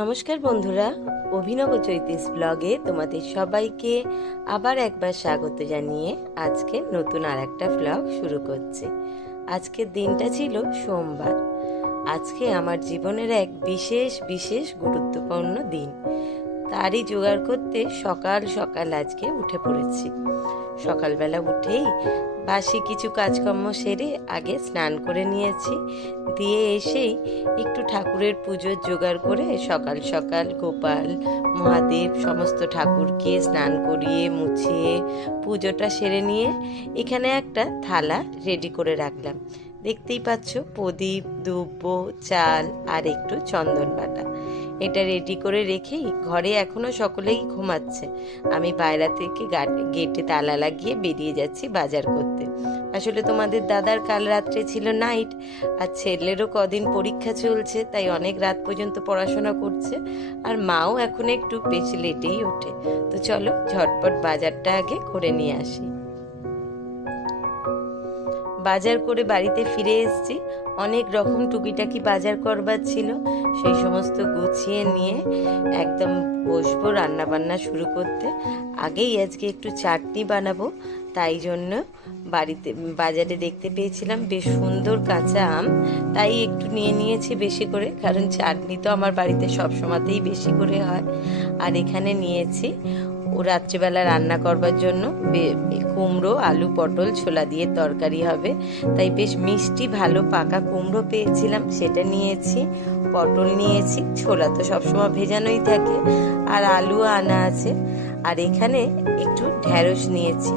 নমস্কার বন্ধুরা, অভিনব চৈতিস ব্লগে তোমাদের সবাইকে আবার একবার স্বাগত জানিয়ে আজকে নতুন আর একটা ব্লগ শুরু করছি। আজকের দিনটা ছিল সোমবার। আজকে আমার জীবনের এক বিশেষ বিশেষ গুরুত্বপূর্ণ দিন। তারই জোগাড় করতে সকাল সকাল আজকে উঠে পড়েছি। সকালবেলা উঠেই বাসি কিছু কাজকর্ম সেরে আগে স্নান করে নিয়েছি। দিয়ে এসেই একটু ঠাকুরের পুজোর জোগাড় করে সকাল সকাল গোপাল মহাদেব সমস্ত ঠাকুরকে স্নান করিয়ে মুছিয়ে পুজোটা সেরে নিয়ে এখানে একটা থালা রেডি করে রাখলাম। দেখতেই পাচ্ছ, প্রদীপ, দুব্ব, চাল আর একটু চন্দন বাটা। এটা রেডি করে রেখেই ঘরে এখনো সকলেই ঘুমাচ্ছে। আমি বাইরে থেকে গেটে তালা লাগিয়ে বেরিয়ে যাচ্ছি বাজার করতে। আসলে তোমাদের দাদার কাল রাত্রে ছিল নাইট, আর ছেলেরও কদিন পরীক্ষা চলছে, তাই অনেক রাত পর্যন্ত পড়াশোনা করছে। আর মাও এখন একটু বেশি লেটেই ওঠে। তো চলো ঝটপট বাজারটা আগে করে নিয়ে আসি। বাজার করে বাড়িতে ফিরে এসেছি। অনেক রকম টুকিটাকি বাজার করবার ছিল, সেই সমস্ত গুছিয়ে নিয়ে একদম বসবো রান্না বান্না শুরু করতে। আগেই আজকে একটু চাটনি বানাবো, তাই জন্য বাজারে দেখতে পেয়েছিলাম বেশ সুন্দর কাঁচা আম, তাই একটু নিয়ে নিয়েছি বেশি করে, কারণ চাটনি তো আমার বাড়িতে সব সময়তেই বেশি করে হয়। আর এখানে নিয়েছি ও রাত্রিবেলা রান্না করবার জন্য কুমড়ো, আলু, পটল, ছোলা দিয়ে তরকারি হবে, তাই বেশ মিষ্টি ভালো পাকা কুমড়ো পেয়েছিলাম, সেটা নিয়েছি। পটল নিয়েছি, ছোলা তো সবসময় ভেজানোই থাকে, আর আলুও আনা আছে। আর এখানে একটু ঢ্যাঁড়স নিয়েছি,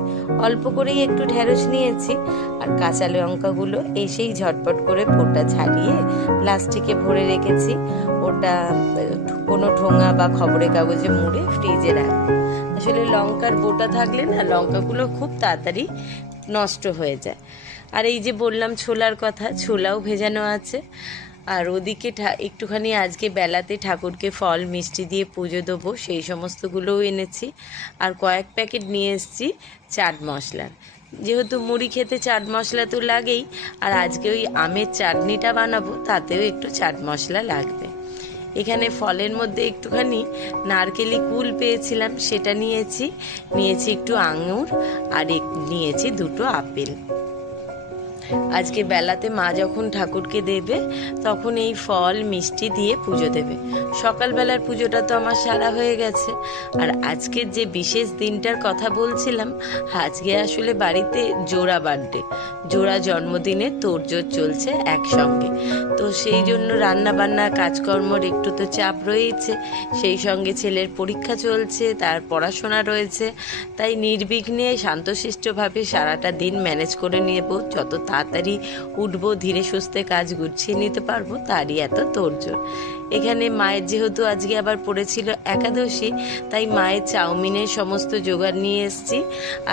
অল্প করেই একটু ঢ্যাঁড়স নিয়েছি। আর কাঁচা লঙ্কাগুলো এসেই ঝটপট করে পোটা ছাড়িয়ে প্লাস্টিকে ভরে রেখেছি। ওটা কোনো ঠোঙা বা খবরের কাগজে মুড়ে ফ্রিজে রাখবো। আসলে লঙ্কার বোটা থাকলে না, লঙ্কাগুলো খুব তাড়াতাড়ি নষ্ট হয়ে যায়। আর এই যে বললাম ছোলার কথা, ছোলাও ভেজানো আছে। আর ওদিকে একটুখানি আজকে বেলাতে ঠাকুরকে ফল মিষ্টি দিয়ে পুজো দেবো, সেই সমস্তগুলোও এনেছি। আর কয়েক প্যাকেট নিয়ে এসেছি চাট মশলার, যেহেতু মুড়ি খেতে চাট মশলা তো লাগেই। আর আজকে ওই আমের চাটনিটা বানাবো, তাতেও একটু চাট মশলা লাগবে। এখানে ফলের মধ্যে একটুখানি নারকেলি কুল পেয়েছিলাম, সেটা নিয়েছি একটু আঙুর, আর নিয়েছি দুটো আপেল। আজকে বেলাতে মা যখন ঠাকুরকে দেবে তখন এই ফল মিষ্টি দিয়ে পুজো দেবে। সকালবেলার পুজোটা তো আমার সারা হয়ে গেছে। আর আজকের যে বিশেষ দিনটার কথা বলছিলাম, আজকে আসলে বাড়িতে জোড়া বার্থডে, জোড়া জন্মদিনে তোড়জোড় চলছে একসঙ্গে। তো সেই জন্য রান্না বান্না কাজকর্মর একটু তো চাপ রয়েছে, সেই সঙ্গে ছেলের পরীক্ষা চলছে, তার পড়াশোনা রয়েছে। তাই নির্বিঘ্নে শান্তশিষ্টভাবে সারাটা দিন ম্যানেজ করে নেব, যত তাড়াতাড়ি উঠবো, ধীরে সুস্থে কাজ গুছিয়ে নিতে পারবো, তারই এত তোড়জোড়। এখানে মায়ের যেহেতু আজকে আবার পড়েছিল একাদশী, তাই মায়ের চাউমিনের সমস্ত জোগাড় নিয়ে এসেছি।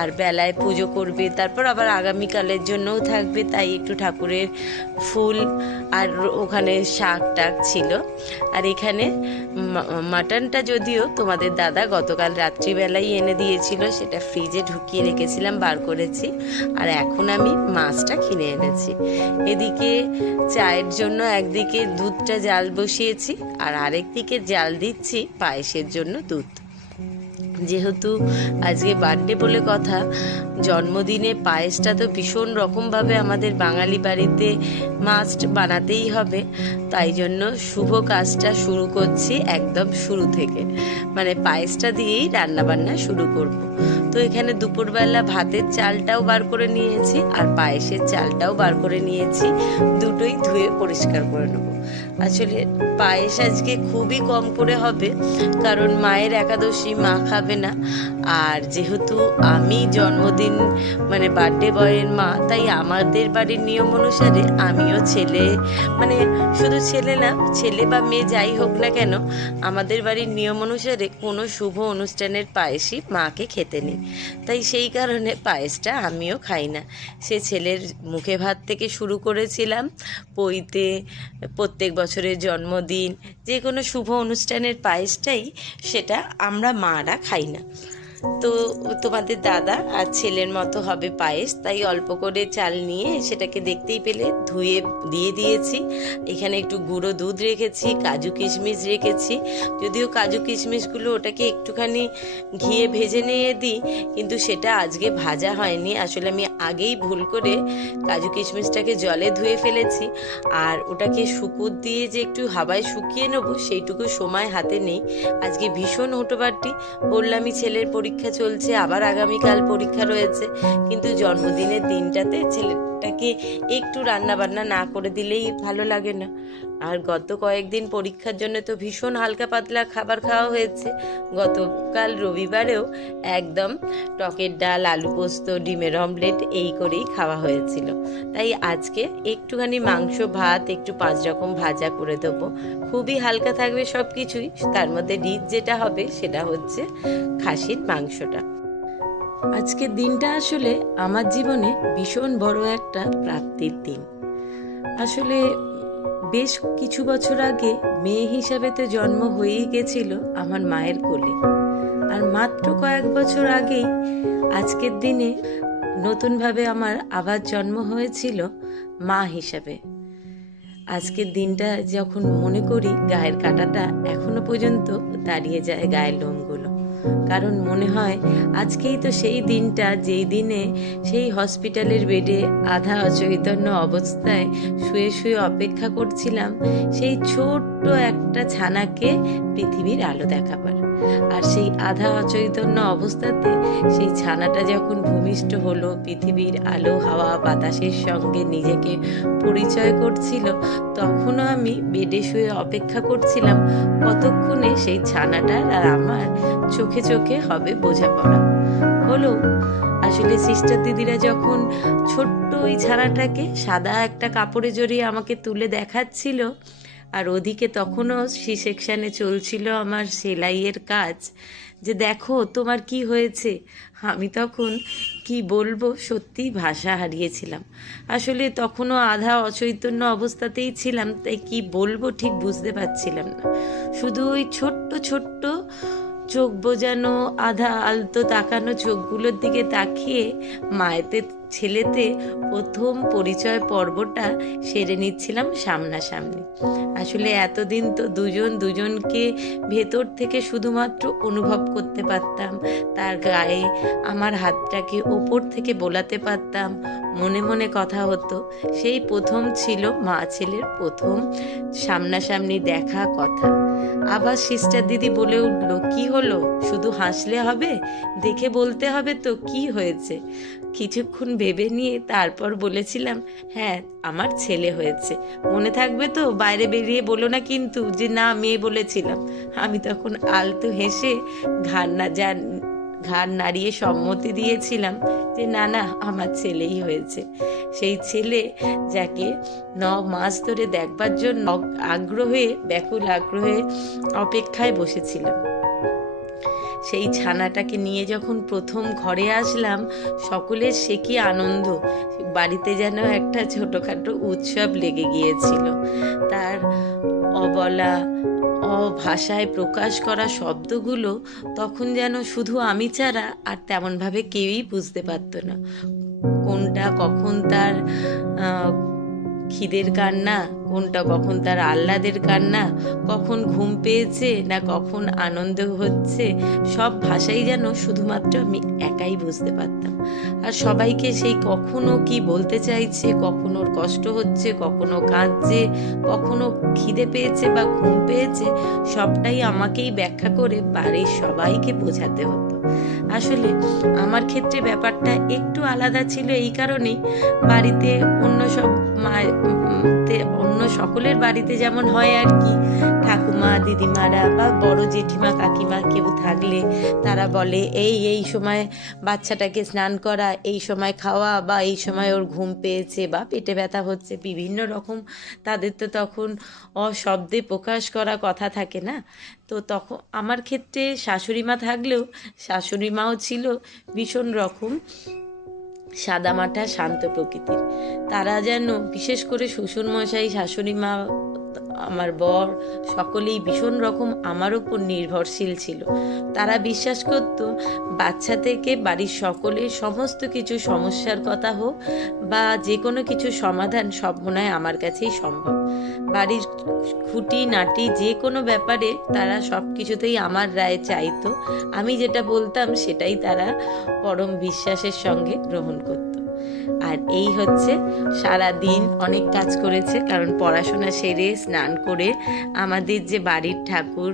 আর বেলায় পুজো করবে, তারপর আবার আগামীকালের জন্যও থাকবে, তাই একটু ঠাকুরের ফুল আর ওখানে শাক টাক ছিল। আর এখানে মাটনটা যদিও তোমাদের দাদা গতকাল রাত্রিবেলাই এনে দিয়েছিল, সেটা ফ্রিজে ঢুকিয়ে রেখেছিলাম, বার করেছি। আর এখন আমি মাছটা কিনে এনেছি। এদিকে চায়ের জন্য একদিকে দুধটা জাল বসিয়েছি, আর আরেকদিকে জাল দিচ্ছি পায়েসের জন্য দুধ। যেহেতু আজকে বার্থডে বলে কথা, জন্মদিনে পায়েসটা তো ভীষণ রকমভাবে আমাদের বাঙালি বাড়িতে মাস্ট বানাতেই হবে। তাই জন্য শুভ কাজটা শুরু করছি একদম শুরু থেকে, মানে পায়েসটা দিয়েই রান্নাবান্না শুরু করব। তো এখানে দুপুরবেলা ভাতের চালটাও বার করে নিয়েছি, আর পায়েসের চালটাও বার করে নিয়েছি, দুটোই ধুয়ে পরিষ্কার করে নেব। আসলে পায়েস আজকে খুবই কম করে হবে, কারণ মায়ের একাদশী, মা খাবে না। আর যেহেতু আমি জন্মদিন মানে বার্থডে বয়ের মা, তাই আমাদের বাড়ির নিয়ম অনুসারে আমিও ছেলে, মানে শুধু ছেলে না, ছেলে বা মেয়ে যাই হোক না কেন, আমাদের বাড়ির নিয়ম অনুসারে কোনো শুভ অনুষ্ঠানের পায়েসই মাকে খেতে নেই। তাই সেই কারণে পায়েসটা আমিও খাই না। সে ছেলের মুখে ভাত থেকে শুরু করেছিলাম, পৈতে, প্রত্যেক বছরের জন্মদিন, যে কোনো শুভ অনুষ্ঠানের পায়েসটাই, সেটা আমরা মারা খাই না। তো তোমাদের দাদা আর ছেলের মতো হবে পায়েস, তাই অল্প করে চাল নিয়ে সেটাকে দেখতেই পেলে ধুয়ে দিয়ে দিয়েছি। এখানে একটু গুঁড়ো দুধ রেখেছি, কাজু কিশমিশ রেখেছি। যদিও কাজু কিশমিশগুলো ওটাকে একটুখানি ঘিয়ে ভেজে নিয়ে দিই, কিন্তু সেটা আজকে ভাজা হয়নি। আসলে আমি আগেই ভুল করে কাজু কিশমিশটাকে জলে ধুয়ে ফেলেছি, আর ওটাকে শুকুর দিয়ে যে একটু হাওয়ায় শুকিয়ে নেবো সেইটুকু সময় হাতে নেই। আজকে ভীষণ হুটোপাটি, বললামই ছেলের পরীক্ষা চলছে, আবার আগামীকাল পরীক্ষা রয়েছে, কিন্তু জন্মদিনের দিনটাতে ছেলেটাকে একটু রান্না বান্না না করে দিলেই ভালো লাগে না। আর গত কয়েকদিন পরীক্ষার জন্য তো ভীষণ হালকা পাতলা খাবার খাওয়া হয়েছে। গতকাল রবিবারেও একদম টকের ডাল, আলু পোস্ত, ডিমের অমলেট এই করেই খাওয়া হয়েছিল। তাই আজকে একটুখানি মাংস ভাত, একটু 5 রকম ভাজা করে দেবো। খুবই হালকা থাকবে সব কিছুই, তার মধ্যে রিচ যেটা হবে সেটা হচ্ছে খাসির মাংসটা। আজকের দিনটা আসলে আমার জীবনে ভীষণ বড় একটা প্রাপ্তির দিন। আসলে বেশ কিছু বছর আগে মেয়ে হিসাবে তো জন্ম হয়েই গেছিল আমার মায়ের কোলে, আর মাত্র কয়েক বছর আগেই আজকের দিনে নতুনভাবে আমার আবার জন্ম হয়েছিল মা হিসাবে। আজকের দিনটা যখন মনে করি গায়ের কাঁটাটা এখনো পর্যন্ত দাঁড়িয়ে যায় গায়ের লোমগুলো, কারণ মনে হয় আজকেই তো সেই দিনটা যেই দিনে সেই হসপিটালের বেডে আধা অচৈতন্য অবস্থায় শুয়ে শুয়ে অপেক্ষা করছিলাম সেই ছোট্ট একটা ছানাকে পৃথিবীর আলো দেখাবার। আর সেই আধা অচৈতন্য অবস্থাতে সেই ছানাটা যখন ভূমিষ্ঠ হলো, পৃথিবীর আলো হাওয়া বাতাসের সঙ্গে নিজেকে পরিচয় করছিল, তখনও আমি বেডে শুয়ে অপেক্ষা করছিলাম কতক্ষণে সেই ছানাটার আর আমার চোখে চোখে হবে বোঝাপড়া। হলো। আসলে সিস্টার দিদিরা যখন ছোট্ট ওই ছানাটাকে সাদা একটা কাপড়ে জড়িয়ে আমাকে তুলে দেখাচ্ছিল, আর ওদিকে তখনও সি সেকশানে চলছিল আমার সেলাইয়ের কাজ, যে দেখো তোমার কি হয়েছে, আমি তখন কি বলবো, সত্যি ভাষা হারিয়েছিলাম। আসলে তখনও আধা অচৈতন্য অবস্থাতেই ছিলাম, তাই কি বলবো ঠিক বুঝতে পারছিলাম না। শুধু ওই ছোট্ট ছোট্ট চোখ বোজানো আধা আলতো তাকানো চোখগুলোর দিকে তাকিয়ে মায়েতে ছেলেতে প্রথম পরিচয় পর্বটা সেরে নিচ্ছিলাম সামনাসামনি। আসলে এতদিন তো দুজন দুজনকে ভেতর থেকে শুধুমাত্র অনুভব করতে পারতাম, তার গায়ে আমার হাতটাকে ওপর থেকে বোলাতে পারতাম, মনে মনে কথা হতো। সেই প্রথম ছিল মা ছেলের প্রথম সামনাসামনি দেখা কথা। আবার সিস্টার দিদি বলে উঠলো, কি হলো, শুধু হাসলে হবে, দেখে বলতে হবে তো কি হয়েছে। কিছুক্ষণ ভেবে নিয়ে তারপর বলেছিলাম, হ্যাঁ আমার ছেলে হয়েছে, মনে থাকবে তো, বাইরে বেরিয়ে বলো না কিন্তু যে না মেয়ে বলেছিলাম। আমি তখন আলতো হেসে ঘাড় নাড়িয়ে সম্মতি দিয়েছিলাম যে না না আমার ছেলেই হয়েছে। সেই ছেলে যাকে 9 মাস ধরে দেখবার জন্য ব্যাকুল আগ্রহে অপেক্ষায় বসেছিলাম। সেই ছানাটাকে নিয়ে যখন প্রথম ঘরে আসলাম, সকলের সে কি আনন্দ, বাড়িতে যেন একটা ছোটোখাটো উৎসব লেগে গিয়েছিল। তার অবলা ভাষায় প্রকাশ করা শব্দগুলো তখন যেন শুধু আমি ছাড়া আর তেমনভাবে কেউই বুঝতে পারতো না। কোনটা কখন তার খিদের কান্না, কোনটা কখন তার আহ্লাদের কান্না, কখন ঘুম পেয়েছে না কখন আনন্দ হচ্ছে, সব ভাষাই যেন শুধুমাত্র আমি একাই বুঝতে পারতাম। আর সবাইকে সেই কখনো কি বলতে চাইছে, কখনো ওর কষ্ট হচ্ছে, কখনো কাঁদছে, কখনো খিদে পেয়েছে বা ঘুম পেয়েছে, সবটাই আমাকেই ব্যাখ্যা করে বাড়ির সবাইকে বোঝাতে হতো। আসলে আমার ক্ষেত্রে ব্যাপারটা একটু আলাদা ছিল এই কারণেই, বাড়িতে অন্য সকলের বাড়িতে যেমন হয় আর কি, ঠাকুমা দিদিমারা বা বড় জেঠিমা কাকিমা কেউ থাকলে তারা বলে এই সময় বাচ্চাটাকে স্নান করা, এই সময় খাওয়া, বা এই সময় ওর ঘুম পেয়েছে বা পেটে ব্যথা হচ্ছে, বিভিন্ন রকম তাদের তো তখন অশব্দে প্রকাশ করা কথা থাকে না। তো তখন আমার ক্ষেত্রে শাশুড়ি মা থাকলেও শাশুড়ি মাও ছিল ভীষণ রকম সাদামাটা শান্ত প্রকৃতির। তারা যেন বিশেষ করে শ্বশুরমশাই শাশুড়ি মা আমার বর সকলেই ভীষণ রকম আমার উপর নির্ভরশীল ছিল। তারা বিশ্বাস করত বাচ্চা থেকে বাড়ির সকলের সমস্ত কিছু সমস্যার কথা হোক বা যে কোনো কিছু সমাধান সব মনে হয় আমার কাছেই সম্ভব। বাড়ির খুঁটি নাটি যে কোনো ব্যাপারে তারা সব কিছুতেই আমার রায় চাইতো। আমি যেটা বলতাম সেটাই তারা পরম বিশ্বাসের সঙ্গে গ্রহণ করত। আর এই হচ্ছে সারা দিন অনেক কাজ করেছে, কারণ পড়াশোনা সেরে স্নান করে আমাদের যে বাড়ির ঠাকুর,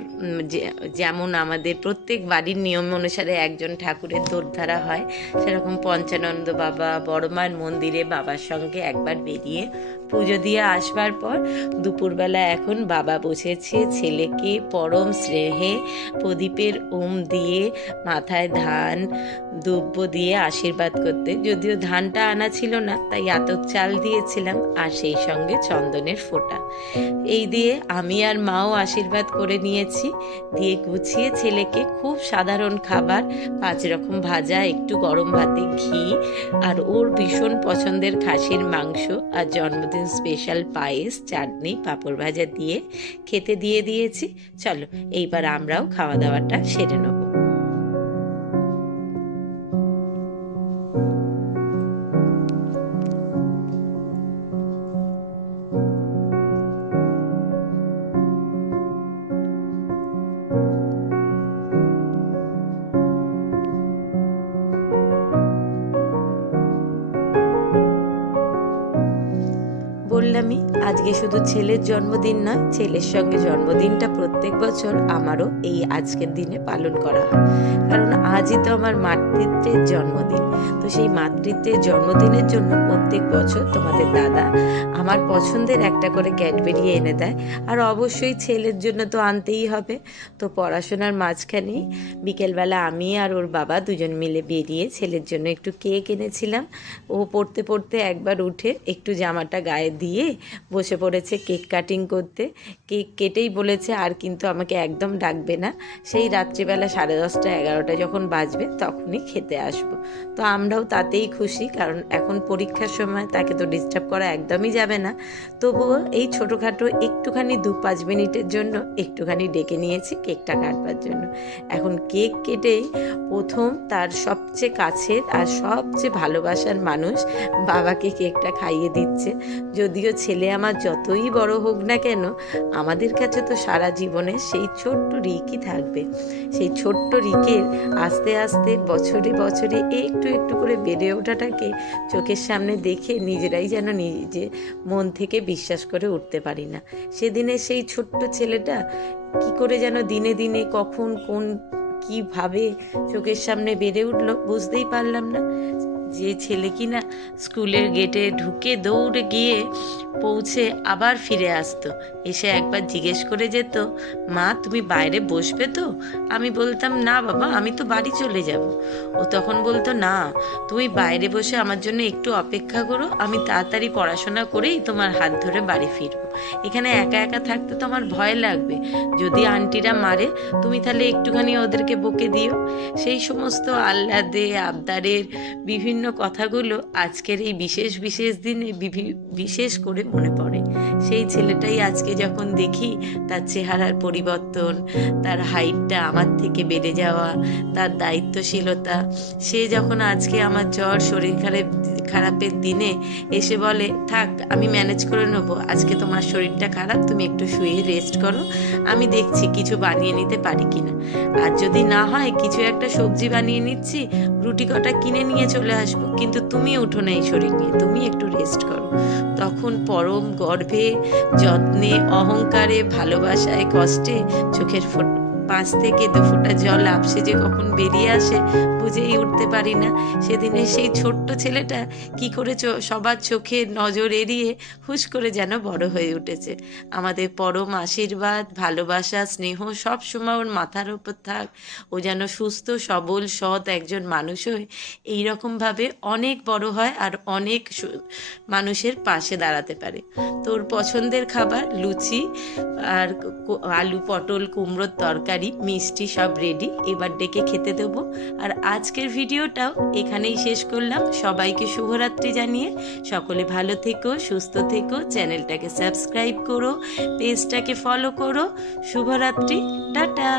যেমন আমাদের প্রত্যেক বাড়ির নিয়ম অনুসারে একজন ঠাকুরের দোরধারা হয়, সেরকম পঞ্চানন্দ বাবা বড়মার মন্দিরে বাবার সঙ্গে একবার বেরিয়ে পুজো দিয়ে আসবার পর দুপুরবেলা এখন বাবা বসেছে ছেলেকে পরম স্নেহে প্রদীপের দিয়ে মাথায় ধান দুব্য দিয়ে আশীর্বাদ করতে। যদিও ধানটা আনা ছিল না, তাই আতপ চাল দিয়েছিলাম আর সেই সঙ্গে চন্দনের ফোঁটা। এই দিয়ে আমি আর মাও আশীর্বাদ করে নিয়েছি। দিয়ে গুছিয়ে ছেলেকে খুব সাধারণ খাবার, 5 রকম ভাজা, একটু গরম ভাতে ঘি আর ওর ভীষণ পছন্দের খাসির মাংস আর জন্মদিন স্পেশাল পায়েস, চাটনি, পাঁপড় ভাজা দিয়ে খেতে দিয়ে দিয়েছি। চলো এইবার আমরাও খাওয়া দাওয়াটা সেরে নেব। বললামই আজকে শুধু ছেলের জন্মদিন নয়, ছেলের সঙ্গে জন্মদিনটা প্রত্যেক বছর আমারও এই আজকের দিনে পালন করা হয়, কারণ আজই তো আমার মাতৃত্বের জন্মদিন। তো সেই মাতৃত্বের জন্মদিনের জন্য প্রত্যেক বছর তোমাদের দাদা আমার পছন্দের একটা করে ক্যাডবেরি এনে দেয়, আর অবশ্যই ছেলের জন্য তো আনতেই হবে। তো পড়াশোনার মাঝখানেই বিকেলবেলা আমি আর ওর বাবা দুজন মিলে বেরিয়ে ছেলের জন্য একটু কেক এনেছিলাম। ও পড়তে পড়তে একবার উঠে একটু জামাটা গায়ে দিয়ে বসে পড়েছে কেক কাটিং করতে। কেক কেটেই বলেছে আর কিন্তু আমাকে একদম ডাকবে না, সেই রাত্রিবেলা 10:30 11টা যখন বাজবে তখনই খেতে আসবো। তো আমরাও তাতেই খুশি, কারণ এখন পরীক্ষার সময় তাকে তো ডিস্টার্ব করা একদমই যাবে না। তবুও এই ছোটোখাটো একটুখানি 2-5 মিনিটের জন্য একটুখানি ডেকে নিয়েছি কেকটা কাটবার জন্য। এখন কেক কেটেই প্রথম তার সবচেয়ে কাছের আর সবচেয়ে ভালোবাসার মানুষ বাবাকে কেকটা খাইয়ে দিচ্ছে। যদিও ছেলে আমার যতই বড় হোক না কেন, আমাদের কাছে তো সারা জীবনে সেই ছোট্ট রিকই থাকবে। সেই ছোট্ট রিকের আস্তে আস্তে বছরে বছরে একটু একটু করে বেড়ে ওঠাটাকে চোখের সামনে দেখে নিজেরাই যেন নিজে মন থেকে বিশ্বাস করে উঠতে পারি না। সেদিনে সেই ছোট্ট ছেলেটা কি করে যেন দিনে দিনে কখন কোন কিভাবে চোখের সামনে বেড়ে উঠলো বুঝতেই পারলাম না। যে ছেলে কিনা স্কুলের গেটে ঢুকে দৌড়ে গিয়ে পৌঁছে আবার ফিরে আসতো, এসে একবার জিজ্ঞেস করে যেত, মা তুমি বাইরে বসবে তো? আমি বলতাম না বাবা, আমি তো বাড়ি চলে যাব। ও তখন বলতো, না তুমি বাইরে বসে আমার জন্য একটু অপেক্ষা করো, আমি তাড়াতাড়ি পড়াশোনা করেই তোমার হাত ধরে বাড়ি ফিরবো। এখানে একা একা থাকতে তো আমার ভয় লাগবে, যদি আন্টিরা মারে তুমি তাহলে একটুখানি ওদেরকে বকে দিও। সেই সমস্ত আহ্লাদে আবদারের বিভিন্ন কথাগুলো আজকের এই বিশেষ বিশেষ দিনে বিশেষ করে মনে পড়ে। সেই ছেলেটাই আজকে যখন দেখি তার চেহারার পরিবর্তন, তার হাইটটা আমার থেকে বেড়ে যাওয়া, তার দায়িত্বশীলতা, সে যখন আজকে আমার জ্বর শরীর খারাপের দিনে এসে বলে, থাক আমি ম্যানেজ করে নেবো, আজকে তোমার শরীরটা খারাপ, তুমি একটু শুয়ে রেস্ট করো, আমি দেখছি কিছু বানিয়ে নিতে পারি কিনা। আর যদি না হয় কিছু একটা সবজি বানিয়ে নিচ্ছি, রুটি কটা কিনে নিয়ে চলে আসবো, কিন্তু তুমি উঠো না এই শরীর নিয়ে, তুমি একটু রেস্ট করো। তখন পরম গর্বে, যত্নে, অহংকারে, ভালোবাসায়, কষ্টে চোখের 5 থেকে 2 ফোঁটা জল আপসে যে কখন বেরিয়ে আসে বুঝেই উঠতে পারি না। সেদিনে সেই ছোট্ট ছেলেটা কি করে সবার চোখে নজর এড়িয়ে হুশ করে যেন বড় হয়ে উঠেছে। আমাদের পরম আশীর্বাদ, ভালোবাসা, স্নেহ সব সময় ওর মাথার উপর থাক। ও যেন সুস্থ সবল সৎ একজন মানুষ হয়ে এইরকমভাবে অনেক বড় হয় আর অনেক মানুষের পাশে দাঁড়াতে পারে। তোর পছন্দের খাবার লুচি আর আলু পটল কুমড়োর তরকারি তরকারি মিষ্টি সব রেডি, এবার ডেকে খেতে দেবো। আর আজকের ভিডিওটাও এখানেই শেষ করলাম। সবাইকে শুভরাত্রি জানিয়ে সকলে ভালো থেকো, সুস্থ থেকো, চ্যানেলটাকে সাবস্ক্রাইব করো, পেজটাকে ফলো করো। শুভরাত্রি, টাটা।